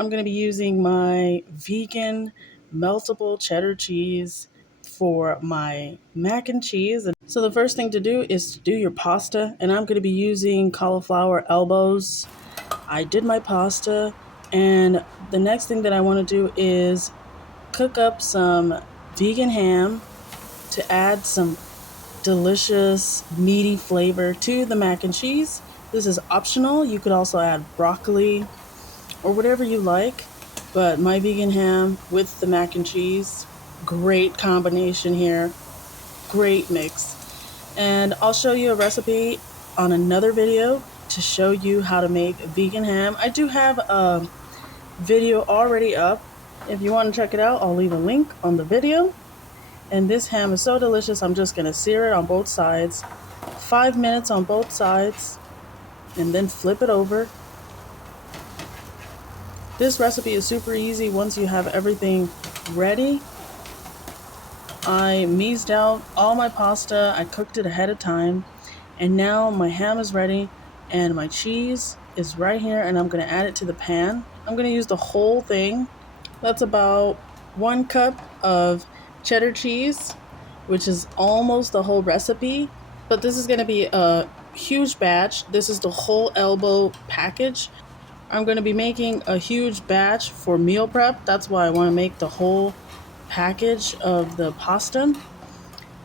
I'm going to be using my vegan meltable cheddar cheese for my mac and cheese. So the first thing to do is to do your pasta, and I'm going to be using cauliflower elbows. I did my pasta, and the next thing that I want to do is cook up some vegan ham to add some delicious meaty flavor to the mac and cheese. This is optional. You could also add broccoli or whatever you like, but my vegan ham with the mac and cheese, great combination here, great mix. And I'll show you a recipe on another video to show you how to make vegan ham. I do have a video already up. If you want to check it out, I'll leave a link on the video. And this ham is so delicious, I'm just going to sear it on both sides, 5 minutes on both sides, and then flip it over. This recipe is super easy once you have everything ready. I meased out all my pasta, I cooked it ahead of time, and now my ham is ready and my cheese is right here, and I'm going to add it to the pan. I'm going to use the whole thing. That's about 1 cup of cheddar cheese, which is almost the whole recipe, but this is going to be a huge batch. This is the whole elbow package. I'm going to be making a huge batch for meal prep. That's why I want to make the whole package of the pasta.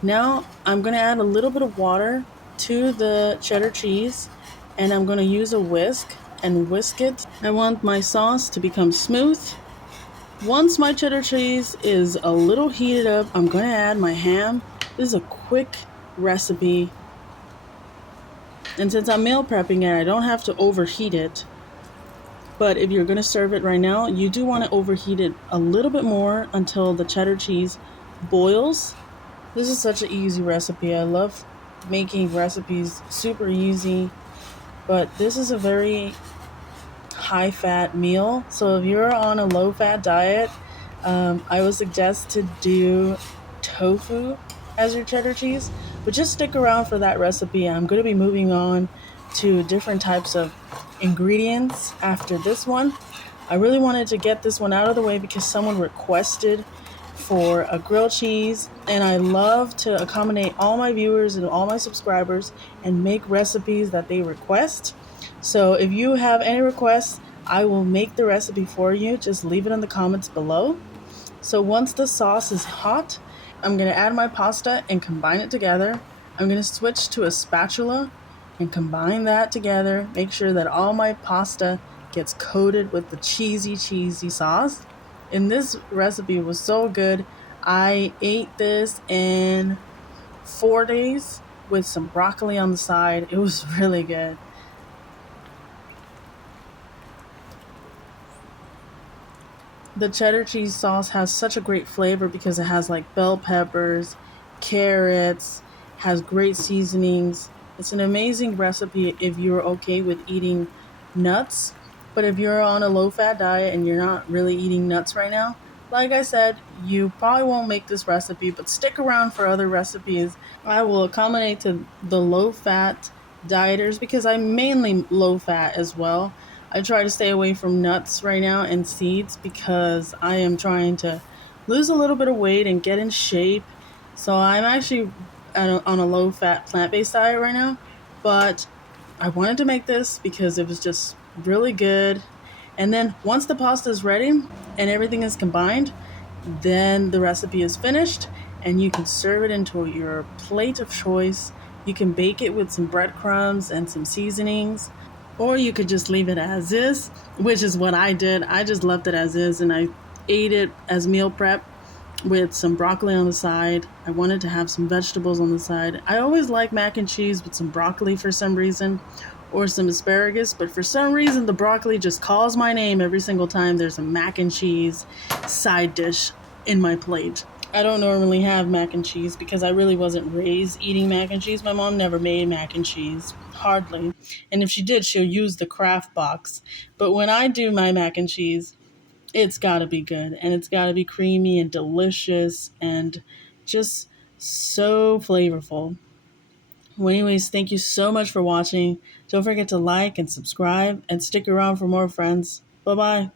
Now I'm going to add a little bit of water to the cheddar cheese, and I'm going to use a whisk and whisk it. I want my sauce to become smooth. Once my cheddar cheese is a little heated up, I'm going to add my ham. This is a quick recipe, and since I'm meal prepping it, I don't have to overheat it. But if you're going to serve it right now, you do want to overheat it a little bit more until the cheddar cheese boils. This is such an easy recipe. I love making recipes super easy, but this is a very high fat meal. So if you're on a low fat diet, I would suggest to do tofu as your cheddar cheese, but just stick around for that recipe. I'm going to be moving on to different types of ingredients after this one. I really wanted to get this one out of the way because someone requested for a grilled cheese, and I love to accommodate all my viewers and all my subscribers and make recipes that they request. So if you have any requests, I will make the recipe for you. Just leave it in the comments below. So once the sauce is hot, I'm going to add my pasta and combine it together. I'm going to switch to a spatula and combine that together. Make sure that all my pasta gets coated with the cheesy sauce. And this recipe was so good. I ate this in 4 days with some broccoli on the side. It was really good. The cheddar cheese sauce has such a great flavor because it has like bell peppers, carrots, has great seasonings. It's an amazing recipe if you're okay with eating nuts. But if you're on a low fat diet and you're not really eating nuts right now, like I said, you probably won't make this recipe, but stick around for other recipes. I will accommodate to the low fat dieters because I'm mainly low fat as well. I try to stay away from nuts right now and seeds because I am trying to lose a little bit of weight and get in shape. So I'm actually on a low fat plant based diet right now, but I wanted to make this because it was just really good. And then once the pasta is ready and everything is combined, then the recipe is finished and you can serve it into your plate of choice. You can bake it with some breadcrumbs and some seasonings, or you could just leave it as is, which is what I did. I just left it as is and I ate it as meal prep with some broccoli on the side. I wanted to have some vegetables on the side. I always like mac and cheese with some broccoli for some reason, or some asparagus, but for some reason the broccoli just calls my name every single time there's a mac and cheese side dish in my plate. I don't normally have mac and cheese because I really wasn't raised eating mac and cheese. My mom never made mac and cheese, hardly. And if she did, she'll use the Kraft box. But when I do my mac and cheese, it's got to be good, and it's got to be creamy and delicious and just so flavorful. Well, anyways, thank you so much for watching. Don't forget to like and subscribe and stick around for more, friends. Bye-bye.